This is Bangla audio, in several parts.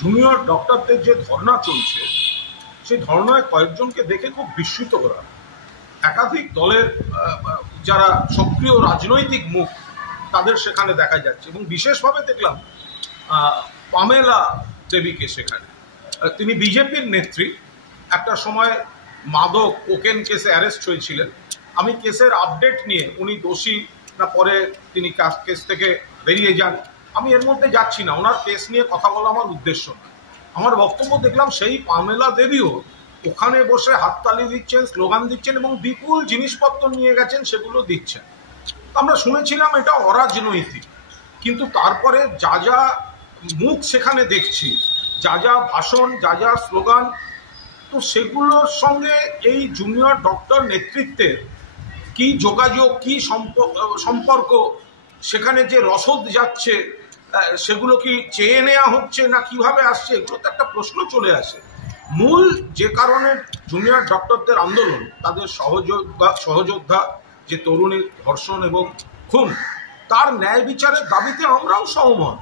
জুনিয়র ডক্টরদের যে ধর্না চলছে সেই ধর্নায় কয়েকজনকে দেখে খুব বিস্মিত করা। একাধিক দলের যারা সক্রিয় রাজনৈতিক মুখ তাদের সেখানে দেখা যাচ্ছে এবং বিশেষভাবে দেখলাম পামেলা দেবীকে সেখানে। তিনি বিজেপির নেত্রী, একটা সময় মাদক কোকেন কেসে অ্যারেস্ট হয়েছিলেন। আমি কেসের আপডেট নিয়ে উনি দোষী না পরে তিনি কেস থেকে বেরিয়ে যান আমি এর মধ্যে যাচ্ছি না, ওনার কেস নিয়ে কথা বলা আমার উদ্দেশ্য না। আমার বক্তব্য দেখলাম সেই পামেলা দেবীও ওখানে বসে হাততালি দিচ্ছেন, স্লোগান দিচ্ছেন এবং বিপুল জিনিসপত্র নিয়ে গেছেন, সেগুলো দিচ্ছেন। আমরা শুনেছিলাম এটা অরাজনৈতিক, কিন্তু তারপরে যা যা মুখ সেখানে দেখছি, যা যা ভাষণ, যা যা স্লোগান, তো সেগুলোর সঙ্গে এই জুনিয়র ডক্টর নেতৃত্বের কি যোগাযোগ, কি সম্পর্ক, সেখানে যে রসদ যাচ্ছে সেগুলো কি চেয়ে নেওয়া হচ্ছে না কিভাবে আসছে, এগুলো তো একটা প্রশ্ন চলে আসে। মূল যে কারণে জুনিয়র ডক্টরদের আন্দোলন, তাদের সহযোদ্ধা যে তরুণীর ধর্ষণ এবং খুন, তার ন্যায় বিচারের দাবিতে আমরাও সহমত।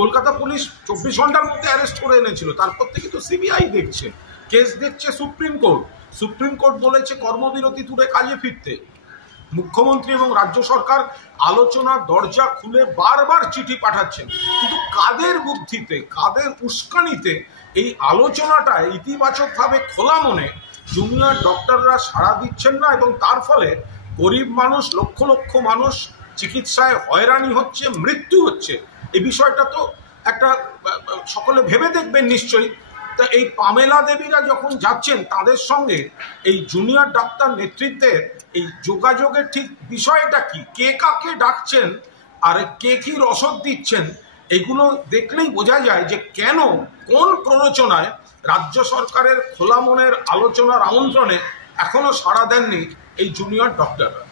কলকাতা পুলিশ 24 ঘন্টার মধ্যে অ্যারেস্ট করে এনেছিল, তারপর থেকে তো সিবিআই দেখছে, কেস দেখছে সুপ্রিম কোর্ট। সুপ্রিম কোর্ট বলেছে কর্মবিরতি তুলে কাজে ফিরতে। মুখ্যমন্ত্রী এবং রাজ্য সরকার আলোচনার দরজা খুলে বারবার চিঠি পাঠাচ্ছেন, কিন্তু কাদের বুদ্ধিতে, কাদের উস্কানিতে এই আলোচনাটা ইতিবাচকভাবে খোলা মনে জুনিয়র ডক্টররা সাড়া দিচ্ছেন না এবং তার ফলে গরিব মানুষ, লক্ষ লক্ষ মানুষ চিকিৎসায় হয়রানি হচ্ছে, মৃত্যু হচ্ছে। এই বিষয়টা তো একটা সকলে ভেবে দেখবেন নিশ্চয়ই। তা এই পামেলা দেবীরা যখন যাচ্ছেন, তাদের সঙ্গে এই জুনিয়র ডাক্তার নেতৃত্বের এই যোগাযোগের ঠিক বিষয়টা কি, কে কাকে ডাকছেন আর কে কি রসদ দিচ্ছেন, এগুলো দেখলেই বোঝা যায় যে কেন, কোন প্ররোচনায় রাজ্য সরকারের খোলা মনের আলোচনার আমন্ত্রণে এখনো সাড়া দেননি এই জুনিয়র ডক্টররা।